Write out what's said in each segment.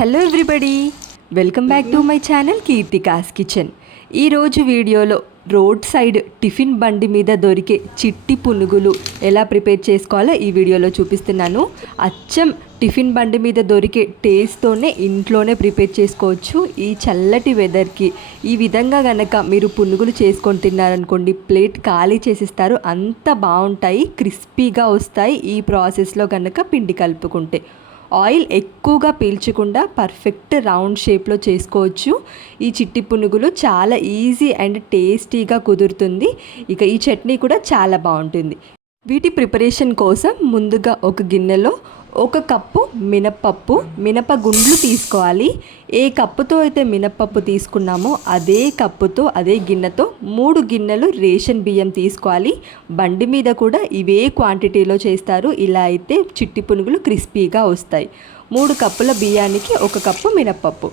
Hello everybody, welcome back to my channel Keerthika's kitchen. ఈరోజు వీడియోలో road side tiffin బండి మీద దొరికే చిట్టి పునుగులు ఎలా ప్రిపేర్ చేసుకోవాలో ఈ వీడియోలో చూపిస్తున్నాను. అచ్చం టిఫిన్ బండి మీద దొరికే టేస్ట్తోనే ఇంట్లోనే ప్రిపేర్ చేసుకోవచ్చు. ఈ చల్లటి వెదర్కి ఈ విధంగా కనుక మీరు పునుగులు చేసుకొని తిన్నారనుకోండి, ప్లేట్ ఖాళీ చేసిస్తారు. అంత బాగుంటాయి, క్రిస్పీగా వస్తాయి ఈ ప్రాసెస్లో కనుక పిండి కలుపుకుంటే. ఆయిల్ ఎక్కువగా పీల్చకుండా పర్ఫెక్ట్ రౌండ్ షేప్లో చేసుకోవచ్చు. ఈ చిట్టి పునుగులు చాలా ఈజీ అండ్ టేస్టీగా కుదురుతుంది. ఇక ఈ చట్నీ కూడా చాలా బాగుంటుంది. వీటి ప్రిపరేషన్ కోసం ముందుగా ఒక గిన్నెలో 1 కప్పు మినప్పప్పు, మినపగుండ్లు తీసుకోవాలి. ఏ కప్పుతో అయితే మినప్పప్పు తీసుకున్నామో అదే కప్పుతో అదే గిన్నెతో 3 గిన్నెలు రేషన్ బియ్యం తీసుకోవాలి. బండి మీద కూడా ఇవే క్వాంటిటీలో చేస్తారు. ఇలా అయితే చిట్టి పునుగులు క్రిస్పీగా వస్తాయి. 3 కప్పుల బియ్యానికి 1 కప్పు మినప్పప్పు.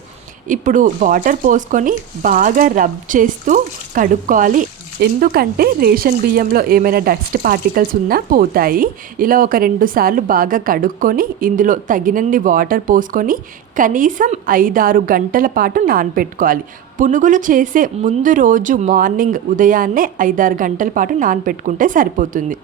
ఇప్పుడు వాటర్ పోసుకొని బాగా రబ్ చేస్తూ కడుక్కోవాలి. ఎందుకంటే రేషన్ బియ్యంలో ఏమైనా డస్ట్ పార్టికల్స్ ఉన్నా పోతాయి. ఇలా ఒక 2 సార్లు బాగా కడుక్కొని ఇందులో తగినన్ని వాటర్ పోసుకొని కనీసం 5-6 గంటల పాటు నానపెట్టుకోవాలి. పునుగులు చేసే ముందు రోజు మార్నింగ్ ఉదయాన్నే 5-6 గంటల పాటు నానపెట్టుకుంటే సరిపోతుంది.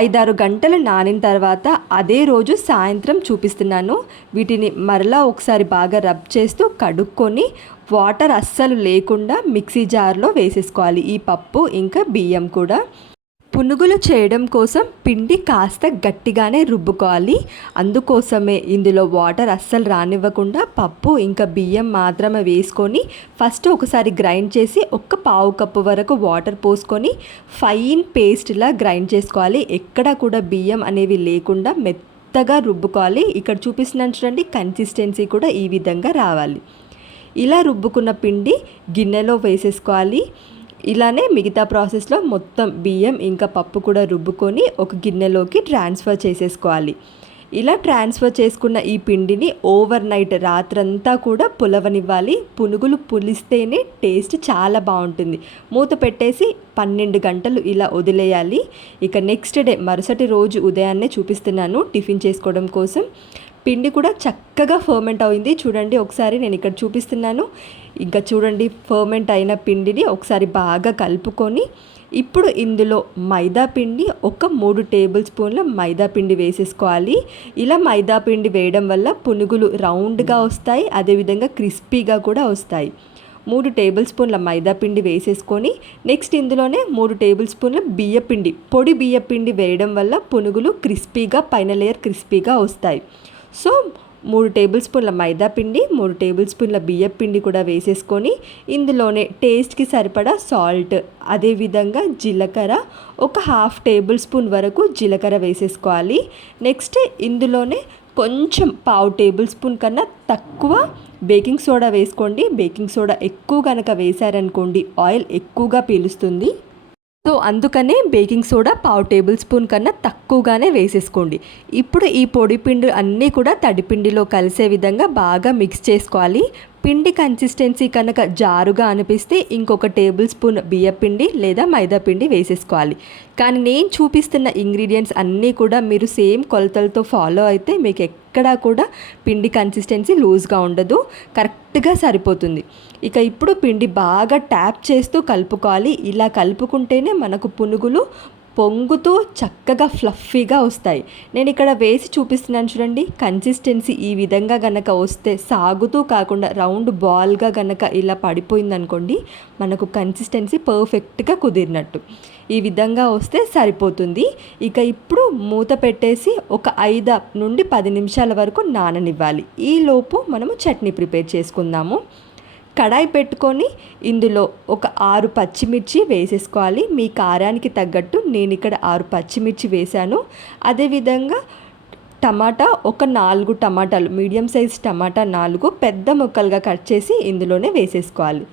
5-6 గంటలు నానిన తర్వాత అదే రోజు సాయంత్రం చూపిస్తున్నాను. వీటిని మరలా ఒకసారి బాగా రబ్ చేస్తూ కడుక్కొని వాటర్ అస్సలు లేకుండా మిక్సీ జార్లో వేసేసుకోవాలి. ఈ పప్పు ఇంకా బియ్యం కూడా. పునుగులు చేయడం కోసం పిండి కాస్త గట్టిగానే రుబ్బుకోవాలి. అందుకోసమే ఇందులో వాటర్ అస్సలు రానివ్వకుండా పప్పు ఇంకా బియ్యం మాత్రమే వేసుకొని ఫస్ట్ ఒకసారి గ్రైండ్ చేసి 1/4 కప్పు వరకు వాటర్ పోసుకొని ఫైన్ పేస్ట్లా గ్రైండ్ చేసుకోవాలి. ఎక్కడ కూడా బియ్యం అనేవి లేకుండా మెత్తగా రుబ్బుకోవాలి. ఇక్కడ చూపిస్తున్నాను చూడండి, కన్సిస్టెన్సీ కూడా ఈ విధంగా రావాలి. ఇలా రుబ్బుకున్న పిండి గిన్నెలో వేసేసుకోవాలి. ఇలానే మిగతా ప్రాసెస్లో మొత్తం బియ్యం ఇంకా పప్పు కూడా రుబ్బుకొని ఒక గిన్నెలోకి ట్రాన్స్ఫర్ చేసేసుకోవాలి. ఇలా ట్రాన్స్ఫర్ చేసుకున్న ఈ పిండిని ఓవర్ నైట్ రాత్రంతా కూడా పులవనివ్వాలి. పునుగులు పులిస్తేనే టేస్ట్ చాలా బాగుంటుంది. మూత పెట్టేసి 12 గంటలు ఇలా వదిలేయాలి. ఇక నెక్స్ట్ డే మరుసటి రోజు ఉదయాన్నే చూపిస్తున్నాను టిఫిన్ చేసుకోవడం కోసం. పిండి కూడా చక్కగా ఫర్మెంట్ అయింది. చూడండి ఒకసారి నేను ఇక్కడ చూపిస్తున్నాను. ఇంకా చూడండి, ఫర్మెంట్ అయిన పిండిని ఒకసారి బాగా కలుపుకొని ఇప్పుడు ఇందులో మైదా పిండి 3 టేబుల్ స్పూన్ల మైదా పిండి వేసేసుకోవాలి. ఇలా మైదా పిండి వేయడం వల్ల పునుగులు రౌండ్గా వస్తాయి, అదేవిధంగా క్రిస్పీగా కూడా వస్తాయి. 3 టేబుల్ స్పూన్ల మైదా పిండి వేసేసుకొని నెక్స్ట్ ఇందులోనే 3 టేబుల్ స్పూన్ల బియ్యపిండి, పొడి బియ్యపిండి వేయడం వల్ల పునుగులు క్రిస్పీగా, పైన లేయర్ క్రిస్పీగా వస్తాయి. సో 3 టేబుల్ స్పూన్ల మైదా పిండి, 3 టేబుల్ స్పూన్ల బియ్యం పిండి కూడా వేసేసుకొని ఇందులోనే టేస్ట్కి సరిపడా సాల్ట్, అదేవిధంగా జీలకర్ర 1/2 టేబుల్ స్పూన్ వరకు జీలకర్ర వేసేసుకోవాలి. నెక్స్ట్ ఇందులోనే కొంచెం 1/2 టేబుల్ స్పూన్ కన్నా తక్కువ బేకింగ్ సోడా వేసుకోండి. బేకింగ్ సోడా ఎక్కువ కనుక వేశారనుకోండి ఆయిల్ ఎక్కువగా పీలుస్తుంది. సో అందుకనే బేకింగ్ సోడా 1/2 టేబుల్ స్పూన్ కన్నా తక్కువగానే వేసేసుకోండి. ఇప్పుడు ఈ పొడి పిండి అన్నీ కూడా తడిపిండిలో కలిసే విధంగా బాగా మిక్స్ చేసుకోవాలి. పిండి కన్సిస్టెన్సీ కనుక జారుగా అనిపిస్తే ఇంకొక టేబుల్ స్పూన్ బియ్యపిండి లేదా మైదా పిండి వేసేసుకోవాలి. కానీ నేను చూపిస్తున్న ఇంగ్రీడియంట్స్ అన్నీ కూడా మీరు సేమ్ కొలతలతో ఫాలో అయితే మీకు ఎక్కడా కూడా పిండి కన్సిస్టెన్సీ లూజ్గా ఉండదు, కరెక్ట్గా సరిపోతుంది. ఇక ఇప్పుడు పిండి బాగా ట్యాప్ చేస్తూ కలుపుకోవాలి. ఇలా కలుపుకుంటేనే మనకు పునుగులు పొంగుతూ చక్కగా ఫ్లఫీగా వస్తాయి. నేను ఇక్కడ వేసి చూపిస్తున్నాను చూడండి. కన్సిస్టెన్సీ ఈ విధంగా గనక వస్తే, సాగుతూ కాకుండా రౌండ్ బాల్గా గనక ఇలా పడిపోయిందనుకోండి, మనకు కన్సిస్టెన్సీ పర్ఫెక్ట్గా కుదిరినట్టు. ఈ విధంగా వస్తే సరిపోతుంది. ఇక ఇప్పుడు మూత పెట్టేసి ఒక 5 నుండి 10 నిమిషాల వరకు నాననివ్వాలి. ఈలోపు మనము చట్నీ ప్రిపేర్ చేసుకుందాము. కడాయి పెట్టుకొని ఇందులో ఒక 6 పచ్చిమిర్చి వేసేసుకోవాలి. మీ కారానికి తగ్గట్టు నేను ఇక్కడ 6 పచ్చిమిర్చి వేశాను. అదేవిధంగా టమాటా ఒక 4 టమాటాలు, మీడియం సైజ్ టమాటా 4 పెద్ద ముక్కలుగా కట్ చేసి ఇందులోనే వేసేసుకోవాలి.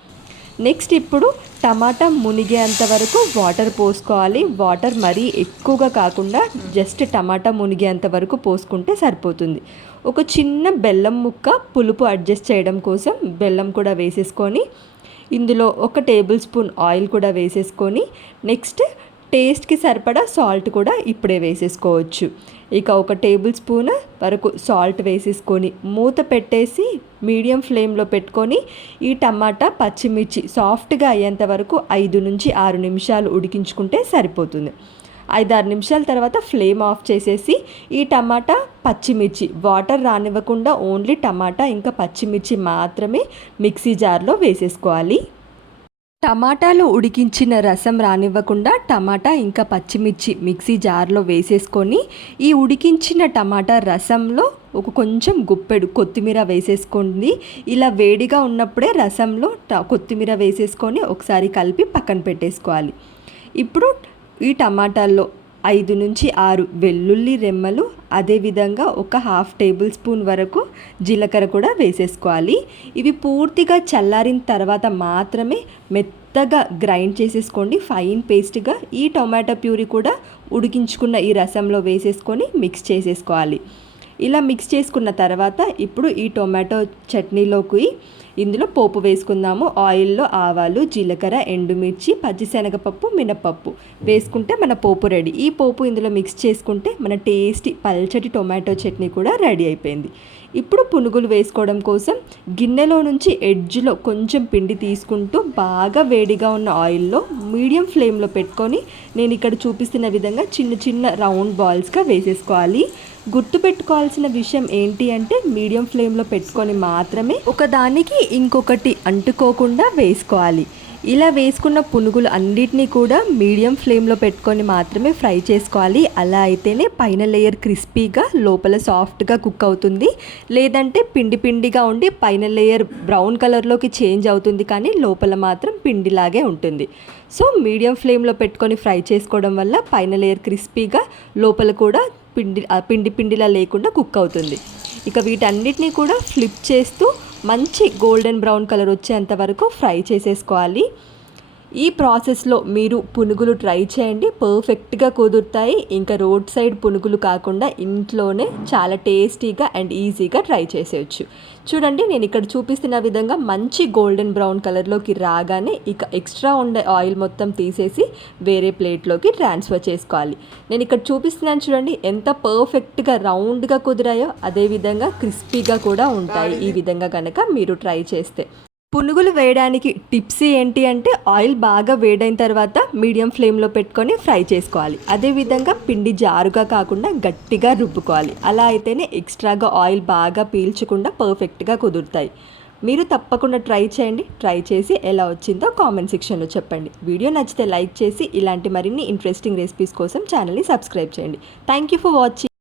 నెక్స్ట్ ఇప్పుడు టమాటా మునిగేంత వరకు వాటర్ పోసుకోవాలి. వాటర్ మరీ ఎక్కువగా కాకుండా జస్ట్ టమాటా మునిగేంత వరకు పోసుకుంటే సరిపోతుంది. ఒక చిన్న బెల్లం ముక్క పులుపు అడ్జస్ట్ చేయడం కోసం బెల్లం కూడా వేసేసుకొని ఇందులో 1 టేబుల్ స్పూన్ ఆయిల్ కూడా వేసేసుకొని నెక్స్ట్ టేస్ట్కి సరిపడా సాల్ట్ కూడా ఇప్పుడే వేసేసుకోవచ్చు. ఇక 1 టేబుల్ స్పూన్ వరకు సాల్ట్ వేసేసుకొని మూత పెట్టేసి మీడియం ఫ్లేమ్లో పెట్టుకొని ఈ టమాటా పచ్చిమిర్చి సాఫ్ట్గా అయ్యేంత వరకు 5 నుంచి 6 నిమిషాలు ఉడికించుకుంటే సరిపోతుంది. 5-6 నిమిషాల తర్వాత ఫ్లేమ్ ఆఫ్ చేసేసి ఈ టమాటా పచ్చిమిర్చి వాటర్ రానివ్వకుండా ఓన్లీ టమాటా ఇంకా పచ్చిమిర్చి మాత్రమే మిక్సీ జార్లో వేసేసుకోవాలి. టమాటాలు ఉడికించిన రసం రానివ్వకుండా టమాటా ఇంకా పచ్చిమిర్చి మిక్సీ జార్లో వేసేసుకొని ఈ ఉడికించిన టమాటా రసంలో కొంచెం గుప్పెడు కొత్తిమీర వేసేసుకోండి. ఇలా వేడిగా ఉన్నప్పుడే రసంలో కొత్తిమీర వేసేసుకొని ఒకసారి కలిపి పక్కన పెట్టేసుకోవాలి. ఇప్పుడు ఈ టమాటాల్లో 5 నుంచి 6 వెల్లుల్లి రెమ్మలు, అదేవిధంగా 1/2 టేబుల్ స్పూన్ వరకు జీలకర్ర కూడా వేసేసుకోవాలి. ఇవి పూర్తిగా చల్లారిన తర్వాత మాత్రమే మెత్తగా గ్రైండ్ చేసేసుకోండి, ఫైన్ పేస్ట్గా. ఈ టొమాటో ప్యూరీ కూడా ఉడికించుకున్న ఈ రసంలో వేసేసుకొని మిక్స్ చేసేసుకోవాలి. ఇలా మిక్స్ చేసుకున్న తర్వాత ఇప్పుడు ఈ టొమాటో చట్నీలోకి ఇందులో పోపు వేసుకుందాము. ఆయిల్లో ఆవాలు, జీలకర్ర, ఎండుమిర్చి, పచ్చిశనగపప్పు, మినపప్పు వేసుకుంటే మన పోపు రెడీ. ఈ పోపు ఇందులో మిక్స్ చేసుకుంటే మన టేస్టీ పల్చటి టొమాటో చట్నీ కూడా రెడీ అయిపోయింది. ఇప్పుడు పునుగులు వేసుకోవడం కోసం గిన్నెలో నుంచి ఎడ్జ్లో కొంచెం పిండి తీసుకుంటూ బాగా వేడిగా ఉన్న ఆయిల్లో మీడియం ఫ్లేమ్లో పెట్టుకొని నేను ఇక్కడ చూపిస్తున్న విధంగా చిన్న చిన్న రౌండ్ బాల్స్గా వేసేసుకోవాలి. గుర్తుపెట్టుకోవాల్సిన విషయం ఏంటి అంటే మీడియం ఫ్లేమ్లో పెట్టుకొని మాత్రమే ఒకదానికి ఇంకొకటి అంటుకోకుండా వేసుకోవాలి. ఇలా వేసుకున్న పునుగులు అన్నిటినీ కూడా మీడియం ఫ్లేమ్లో పెట్టుకొని మాత్రమే ఫ్రై చేసుకోవాలి. అలా అయితేనే పైన లేయర్ క్రిస్పీగా లోపల సాఫ్ట్గా కుక్ అవుతుంది. లేదంటే పిండి పిండిగా ఉండి పైన లేయర్ బ్రౌన్ కలర్లోకి చేంజ్ అవుతుంది, కానీ లోపల మాత్రం పిండిలాగే ఉంటుంది. సో మీడియం ఫ్లేమ్లో పెట్టుకొని ఫ్రై చేసుకోవడం వల్ల పైన లేయర్ క్రిస్పీగా లోపల కూడా పిండిలా లేకుండా కుక్ అవుతుంది. ఇక వీటన్నిటినీ కూడా ఫ్లిప్ చేస్తూ మంచి గోల్డెన్ బ్రౌన్ కలర్ వచ్చేంత వరకు ఫ్రై చేసేసుకోవాలి. ఈ ప్రాసెస్లో మీరు పునుగులు ట్రై చేయండి, పర్ఫెక్ట్గా కుదురుతాయి. ఇంకా రోడ్ సైడ్ పునుగులు కాకుండా ఇంట్లోనే చాలా టేస్టీగా అండ్ ఈజీగా ట్రై చేసేయచ్చు. చూడండి, నేను ఇక్కడ చూపిస్తున్న విధంగా మంచి గోల్డెన్ బ్రౌన్ కలర్లోకి రాగానే ఇక ఎక్స్ట్రా ఉండే ఆయిల్ మొత్తం తీసేసి వేరే ప్లేట్లోకి ట్రాన్స్ఫర్ చేసుకోవాలి. నేను ఇక్కడ చూపిస్తున్నాను చూడండి, ఎంత పర్ఫెక్ట్గా రౌండ్గా కుదిరాయో అదేవిధంగా క్రిస్పీగా కూడా ఉంటాయి ఈ విధంగా కనుక మీరు ట్రై చేస్తే. పునుగులు వేయడానికి టిప్స్ ఏంటి అంటే ఆయిల్ బాగా వేడైన తర్వాత మీడియం ఫ్లేమ్లో పెట్టుకొని ఫ్రై చేసుకోవాలి. అదేవిధంగా పిండి జారుగా కాకుండా గట్టిగా రుబ్బుకోవాలి. అలా అయితేనే ఎక్స్ట్రాగా ఆయిల్ బాగా పీల్చకుండా పర్ఫెక్ట్గా కుదురుతాయి. మీరు తప్పకుండా ట్రై చేయండి. ట్రై చేసి ఎలా వచ్చిందో కామెంట్ సెక్షన్లో చెప్పండి. వీడియో నచ్చితే లైక్ చేసి ఇలాంటి మరిన్ని ఇంట్రెస్టింగ్ రెసిపీస్ కోసం ఛానల్ని సబ్స్క్రైబ్ చేయండి. Thank you for watching.